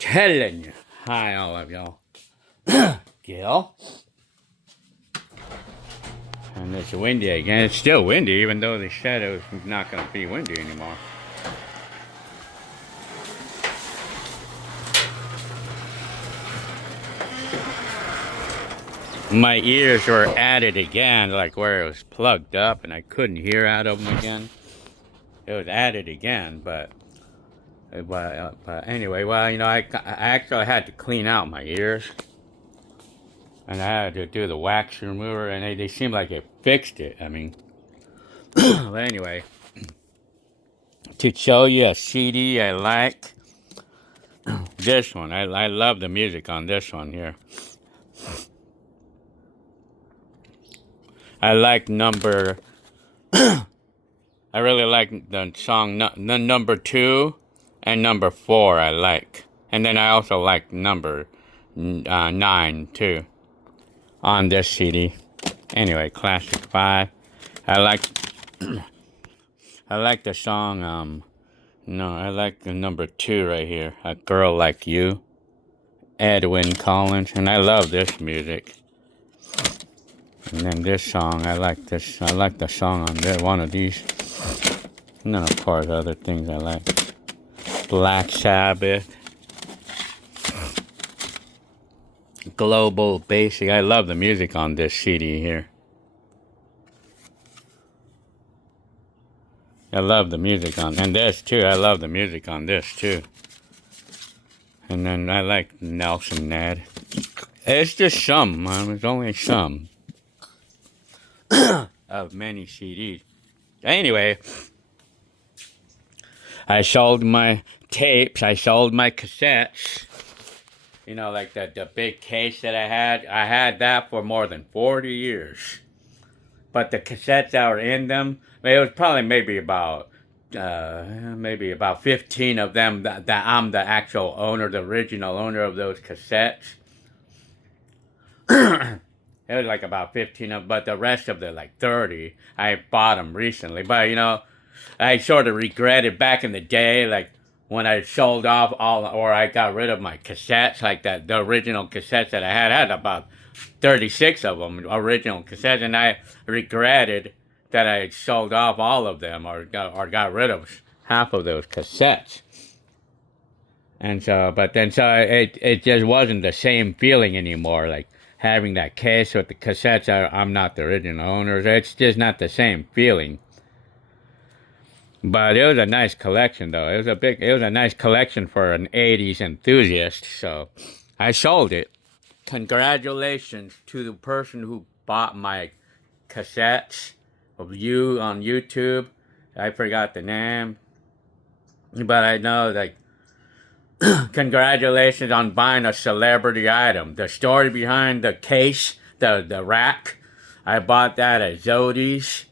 telling you. Hi, all of y'all. Gil. And it's windy again. It's still windy, even though they said it was not going to be windy anymore. My ears were at it again, like where it was plugged up, and I couldn't hear out of them again. It was at it again, but anyway, well, you know, I actually had to clean out my ears. And I had to do the wax remover, and they seemed like it fixed it. I mean, but anyway, to show you a CD I like, this one. I love the music on this one here. I like number, I really like the song number 2 and number 4 I like. And then I also like number 9 too on this CD. Anyway, Classic 5. I like the song, I like the number 2 right here, A Girl Like You, Edwyn Collins, and I love this music. And then this song, I like the song on one of these. And then, of course, other things I like. Black Sabbath. Global Basic. I love the music on this CD here. I love the music and this too. I love the music on this too. And then I like Nelson Ned. It's just some, it's only some. Of many CDs. Anyway, I sold my tapes, I sold my cassettes. You know, like the big case that I had that for more than 40 years. But the cassettes that were in them, it was probably maybe about 15 of them that I'm the actual owner, the original owner of those cassettes. It was like about 15 of, but the rest of the like 30, I bought them recently. But you know, I sort of regretted back in the day, like when I sold off or I got rid of my cassettes, like the original cassettes that I had about 36 of them, original cassettes, and I regretted that I sold off all of them or got rid of half of those cassettes. And so, it just wasn't the same feeling anymore, like having that case with the cassettes. I'm not the original owners. It's just not the same feeling. But it was a nice collection, though. It was a nice collection for an 80s enthusiast. So I sold it. Congratulations to the person who bought my cassettes of you on YouTube. I forgot the name, but I know, like, congratulations on buying a celebrity item. The story behind the case, the rack, I bought that at Zodi's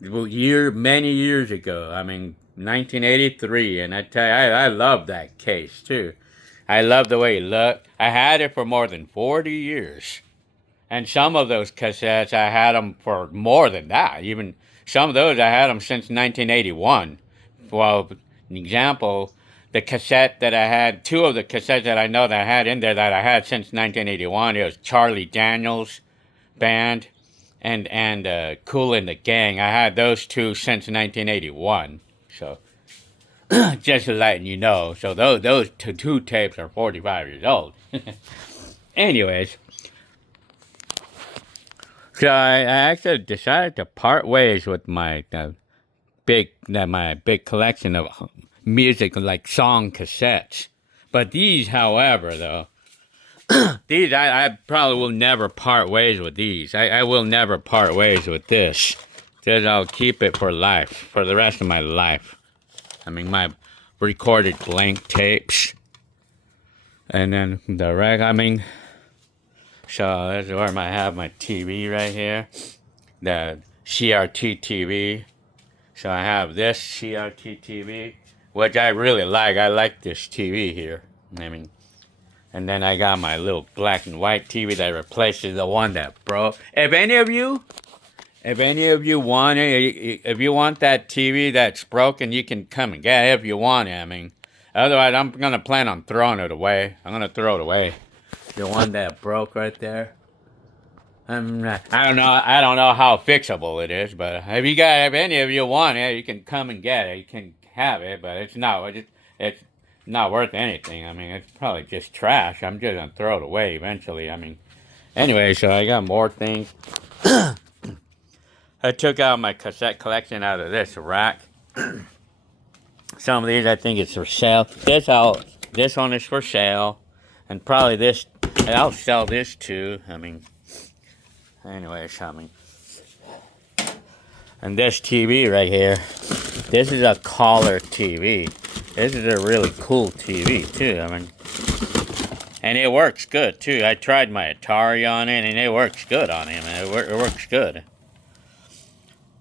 many years ago. I mean, 1983, and I tell you, I love that case too. I love the way it looked. I had it for more than 40 years. And some of those cassettes, I had them for more than that. Even some of those, I had them since 1981. Well, an example, the cassette that I had, 2 of the cassettes that I know that I had in there that I had since 1981, it was Charlie Daniels Band and Kool and the Gang. I had those 2 since 1981. So, just letting you know. So those two tapes are 45 years old. Anyways, so I actually decided to part ways with my big collection of music, like song cassettes. But these, however, though, these I probably will never part ways with these. I will never part ways with this. Because I'll keep it for life, for the rest of my life. I mean, my recorded blank tapes. And then the rec, so this is where I have my TV right here. The CRT TV. So I have this CRT TV, which I really like. I like this TV here. And then I got my little black and white TV that replaces the one that broke. If any of you want it, if you want that TV that's broken, you can come and get it if you want it. Otherwise, I'm gonna plan on throwing it away. I'm gonna throw it away. The one that broke right there. I don't know. I don't know how fixable it is, but if any of you want it, you can come and get it. You can have it, but it's not worth anything. I mean, it's probably just trash. I'm just gonna throw it away eventually. I mean, anyway, so I got more things. I took out my cassette collection out of this rack. Some of these I think it's for sale. This one is for sale, and probably this. And I'll sell this too. I mean. Anyways, and this TV right here, this is a color TV. This is a really cool TV too. I mean, and it works good too. I tried my Atari on it, and it works good on it. Man, it works good.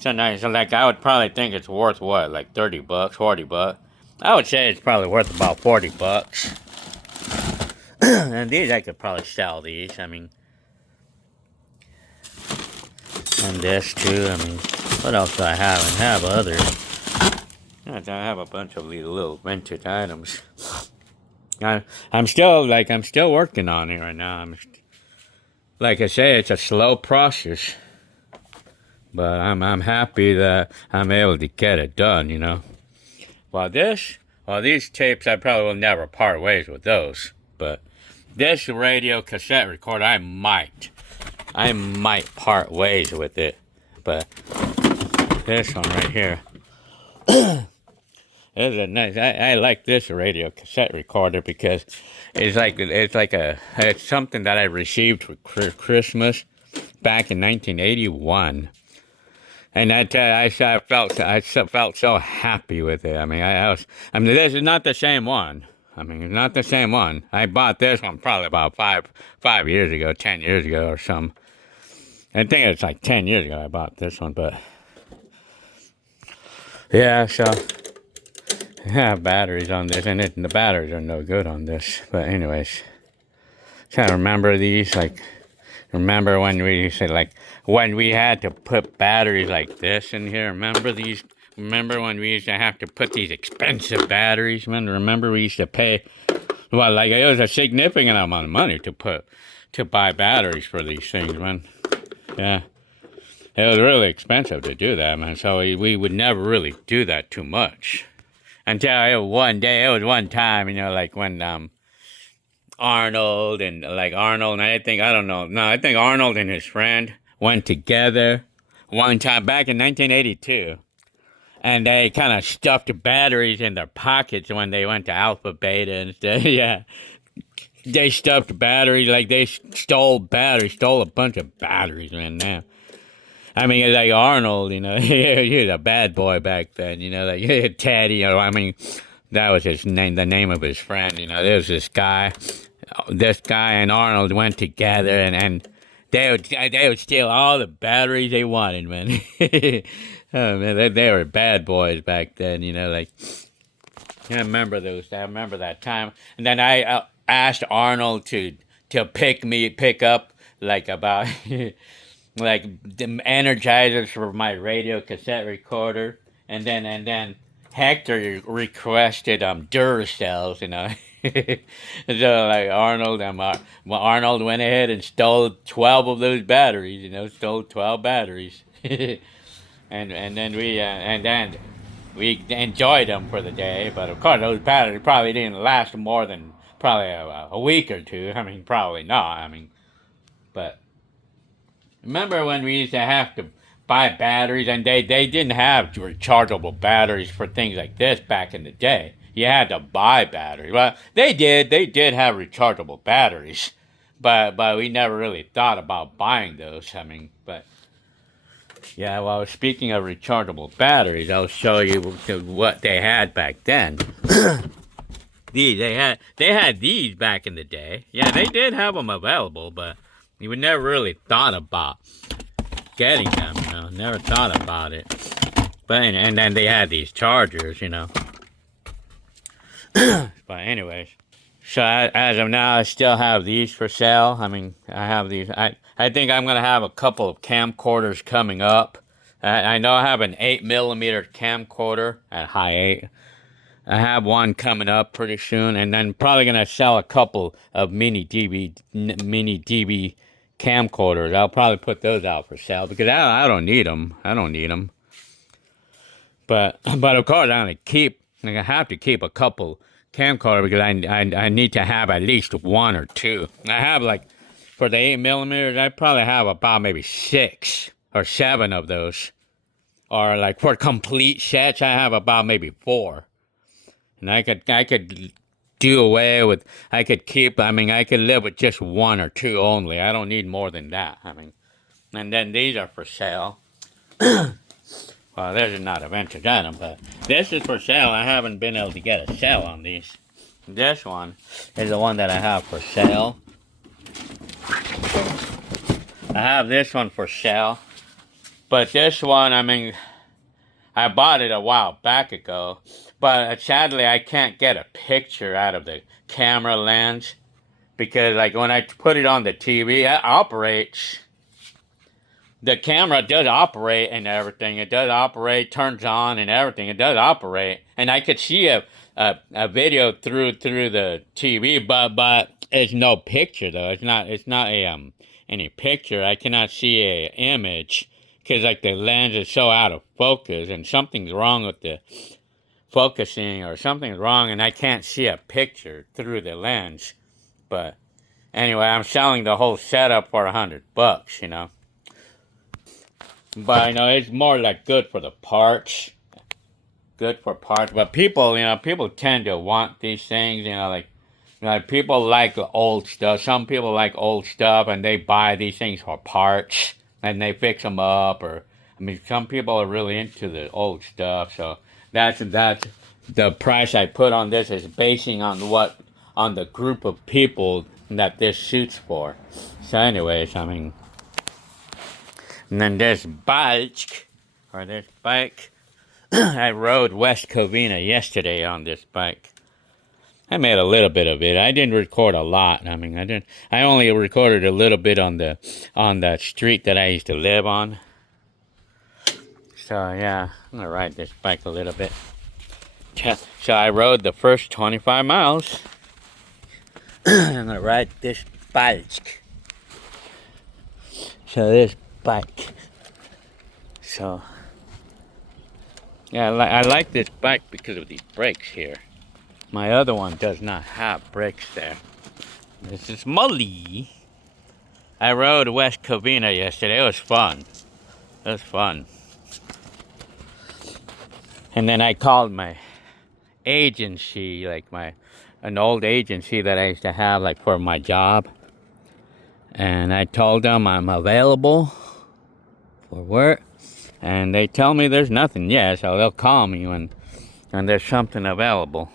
So nice. Like I would probably think it's worth what, like $30, $40. I would say it's probably worth about $40. And these I could probably sell these. I mean. And this too. I mean, what else do I have? I have others. I have a bunch of these little vintage items. I'm still working on it right now. Like I say, it's a slow process, but I'm happy that I'm able to get it done. You know. These tapes, I probably will never part ways with those. But this radio cassette recorder, I might part ways with it, but this one right here is a nice. I like this radio cassette recorder because it's something that I received for Christmas back in 1981, and I felt so happy with it. I mean, this is not the same one. I mean, it's not the same one. I bought this one probably about 5 years ago, 10 years ago or something. I think it's like 10 years ago I bought this one, but yeah, so I have batteries on this, and the batteries are no good on this. But anyways, trying to remember these, like, remember when we had to put batteries like this in here? Remember these? Remember when we used to have to put these expensive batteries, man? Remember we used to pay, well, like it was a significant amount of money to buy batteries for these things, man. Yeah. It was really expensive to do that, man. So we would never really do that too much. Until one time, you know, like when Arnold and I think Arnold and his friend went together one time back in 1982. And they kind of stuffed batteries in their pockets when they went to Alpha Beta and stuff. Yeah. They stuffed batteries, like they stole a bunch of batteries, man. Now, I mean, like Arnold, you know, he was a bad boy back then, you know, like Teddy, you know, I mean, that was his name, the name of his friend, you know. There was this guy and Arnold went together, and they would steal all the batteries they wanted, man. Oh man, they were bad boys back then, you know. Like, I remember that time. And then I asked Arnold to pick up like about like the energizers for my radio cassette recorder, and then Hector requested Duracells, you know. So like Arnold went ahead and stole 12 of those batteries, you know, stole 12 batteries. And then we enjoyed them for the day, but of course those batteries probably didn't last more than probably a week or two. I mean, probably not. I mean, but remember when we used to have to buy batteries, and they didn't have rechargeable batteries for things like this back in the day. You had to buy batteries. Well, they did have rechargeable batteries, but we never really thought about buying those. I mean, but. Yeah, well, speaking of rechargeable batteries, I'll show you what they had back then. They had these back in the day. Yeah, they did have them available, but you never really thought about getting them, you know. Never thought about it. But and then they had these chargers, you know. But anyways, so as of now, I still have these for sale. I mean, I have these. I think I'm going to have a couple of camcorders coming up. I know I have an 8mm camcorder at high 8. I have one coming up pretty soon, and then probably gonna sell a couple of mini DB camcorders. I'll probably put those out for sale because I don't need them. I don't need them. But of course I'm gonna have to keep a couple camcorder because I need to have at least one or two. I have like for the 8mm, I probably have about maybe 6 or 7 of those. Or like for complete sets, I have about maybe 4. And I could do away with, I could live with just 1 or 2 only. I don't need more than that. And then these are for sale. Well, this is not a vintage item, but this is for sale. I haven't been able to get a sale on these. This one is the one that I have for sale. I have this one for sale. But this one, I bought it a while back ago. But sadly, I can't get a picture out of the camera lens. Because like when I put it on the TV, it operates. The camera does operate and everything. It does operate, turns on and everything. It does operate. And I could see a video through the TV, but it's no picture though. It's not any picture. I cannot see a image because like the lens is so out of focus and something's wrong with the focusing or something's wrong and I can't see a picture through the lens. But anyway, I'm selling the whole setup for $100, you know. But I know it's more like good for the parts. Good for parts. But people, people tend to want these things, like people like old stuff. Some people like old stuff and they buy these things for parts and they fix them up. Or some people are really into the old stuff. So that's the price I put on this is basing on the group of people that this suits for. So anyways, and then this bike, I rode West Covina yesterday on this bike. I made a little bit of it. I didn't record a lot. I only recorded a little bit on the street that I used to live on. So yeah, I'm gonna ride this bike a little bit. So I rode the first 25 miles. I'm gonna ride this bike. So this bike. So yeah, I like this bike because of these brakes here. My other one does not have brakes there. This is Molly. I rode West Covina yesterday. It was fun. And then I called my agency, an old agency that I used to have for my job. And I told them I'm available for work. And they tell me there's nothing yet, so they'll call me when there's something available.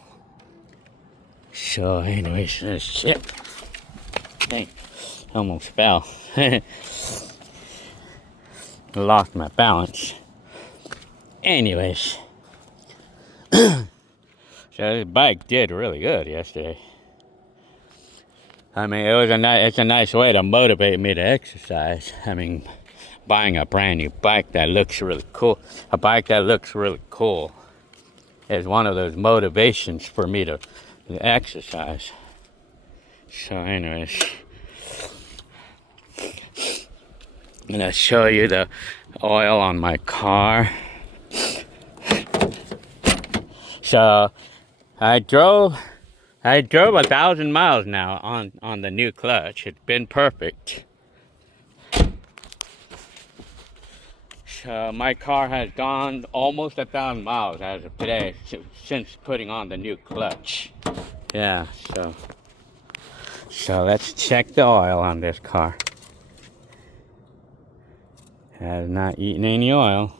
So anyways, this shit. Dang, almost fell. Lost my balance. Anyways. So this bike did really good yesterday. It's a nice way to motivate me to exercise. Buying a brand new bike that looks really cool. A bike that looks really cool is one of those motivations for me to exercise. So anyways, I'm gonna show you the oil on my car. So I drove 1,000 miles now on the new clutch. It's been perfect. My car has gone almost 1,000 miles as of today since putting on the new clutch. Yeah, so let's check the oil on this car. Has not eaten any oil.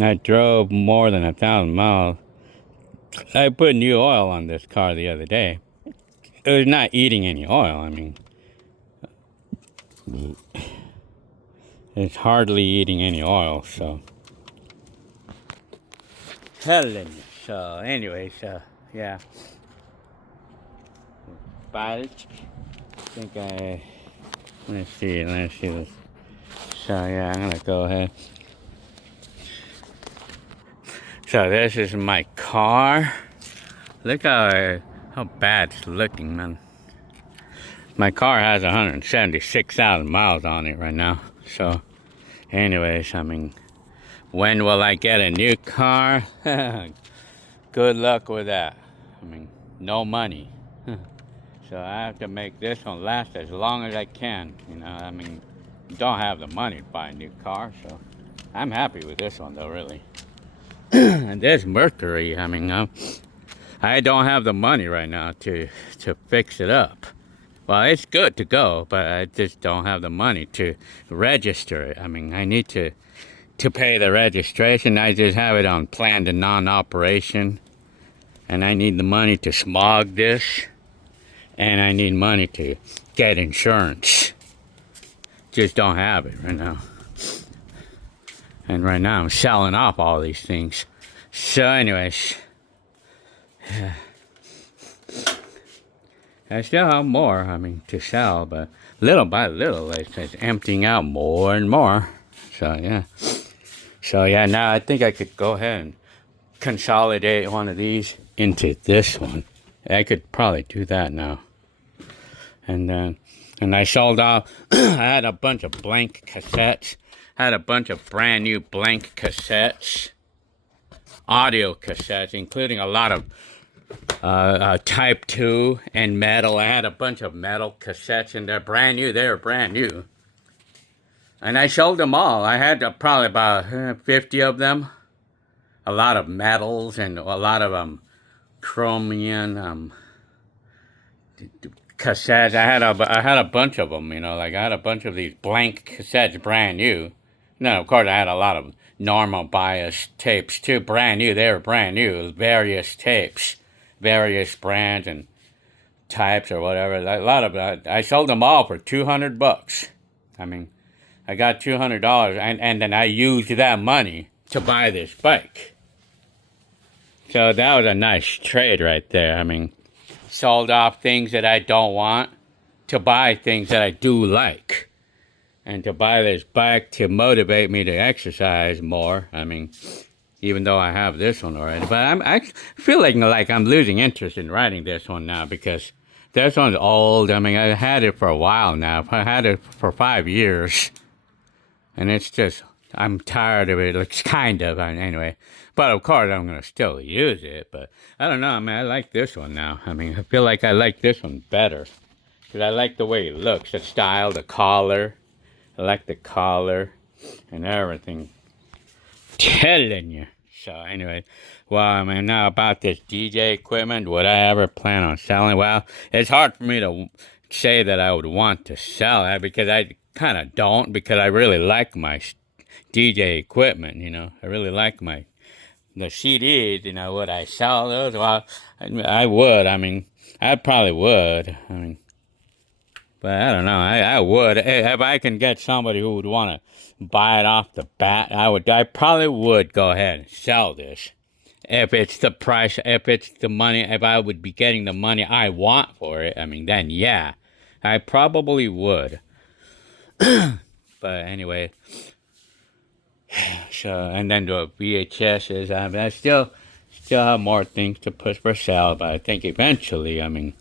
I drove more than 1,000 miles. I put new oil on this car the other day. It was not eating any oil. It's hardly eating any oil, so. So, anyways, yeah. Bike. Let's see this. So, yeah, I'm gonna go ahead. So this is my car. Look how bad it's looking, man. My car has 176,000 miles on it right now. So, anyways, I mean, when will I get a new car? Good luck with that. I mean, no money. So I have to make this one last as long as I can. You know, I mean, don't have the money to buy a new car, so I'm happy with this one though, really. And there's Mercury. I mean, I don't have the money right now to fix it up. Well, it's good to go, but I just don't have the money to register it. I mean, I need to pay the registration. I just have it on planned and non-operation. And I need the money to smog this. And I need money to get insurance. Just don't have it right now. And right now I'm selling off all these things. So anyways. I still have more, I mean, to sell, but little by little it's emptying out more and more. So yeah. So yeah, now I think I could go ahead and consolidate one of these into this one. I could probably do that now. And I sold off, I had a bunch of blank cassettes. I had a bunch of brand new blank cassettes. Audio cassettes, including a lot of Type 2 and metal. I had a bunch of metal cassettes and they're brand new. They're brand new. And I sold them all. I had probably about 50 of them. A lot of metals and a lot of chromium cassettes. I had a bunch of them, you know, like I had a bunch of these blank cassettes, brand new. No, of course I had a lot of normal bias tapes too, brand new. They were brand new, various tapes, various brands and types or whatever. A lot of I sold them all for $200. I mean, I got $200 and then I used that money to buy this bike. So that was a nice trade right there. I mean, sold off things that I don't want to buy things that I do like. And to buy this bike to motivate me to exercise more. I mean, even though I have this one already. But I feel like I'm losing interest in riding this one now because this one's old. I mean, I had it for a while now. I had it for 5 years. And it's just, I'm tired of it. It's kind of, anyway. But of course, I'm going to still use it. But I don't know. I mean, I like this one now. I mean, I feel like I like this one better. Because I like the way it looks. The style, the collar. I like the collar and everything. Telling you. So anyway, well, I mean, now about this DJ equipment, would I ever plan on selling? Well, it's hard for me to say that I would want to sell it because I kind of don't, because I really like my DJ equipment, you know. I really like the CDs, you know. Would I sell those? Well, I would. I mean, I probably would. I mean, but I don't know. I would. If I can get somebody who would want to buy it off the bat, I probably would go ahead and sell this. If it's the price, if it's the money, if I would be getting the money I want for it, I mean, then yeah, I probably would. But anyway, so, and then the VHSs, I mean, I still have more things to push for sale, but I think eventually, I mean,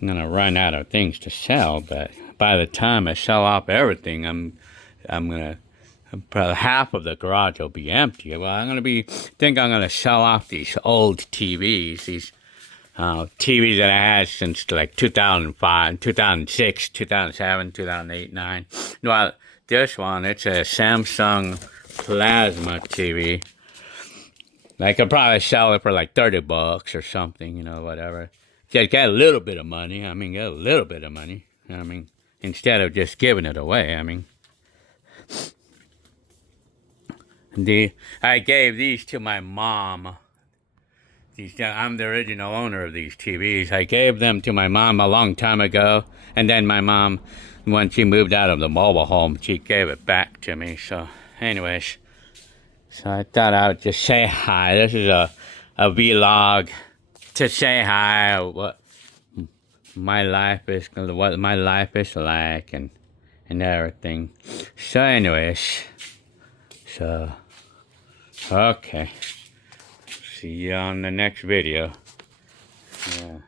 I'm gonna run out of things to sell, but by the time I sell off everything, I'm gonna probably half of the garage will be empty. Well, I'm gonna sell off these old TVs, these TVs that I had since like 2005, 2006, 2007, 2008, 9. Well, this one, it's a Samsung plasma TV. I could probably sell it for like $30 or something, you know, whatever. Just get a little bit of money. I mean, get a little bit of money. I mean, instead of just giving it away. I mean, I gave these to my mom. I'm the original owner of these TVs. I gave them to my mom a long time ago. And then my mom, when she moved out of the mobile home, she gave it back to me. So, anyways. So I thought I would just say hi. This is a vlog to say hi, what my life is like, and everything. So anyways, so okay, See you on the next video. Yeah.